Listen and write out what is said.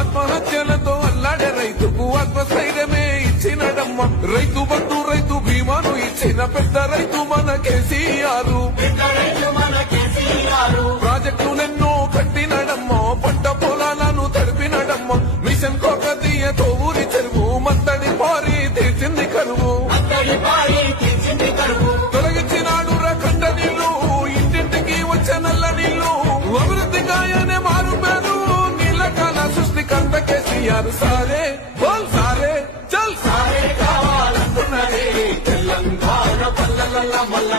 ఆత్మహత్యలతో అల్లాడే రైతుకు ఆత్మస్థైర్యమే ఇచ్చినడమ్మ. రైతు బంధు రైతు బీమాను ఇచ్చిన పెద్ద రైతు మన కేసీఆర్. ప్రాజెక్టులెన్నో కట్టినడమ్మ, పంట పొలాలను తడిపినడమ్మ. మిషన్ కోకతీయతో ఊరి చెరువు మత్తడి పారి తీర్చింది కరువు. తొలగించినాడు రకండ నీళ్లు, ఇంటింటికి వచ్చే నల్ల నీళ్లు. అభివృద్ధి గాయనే మారు పేరు, సృష్టికంత కేసీఆర్ సారే బోల్ సారే చల్ సారే కావాలంటున్నదే తెలంగాణ పల్లెల మల్ల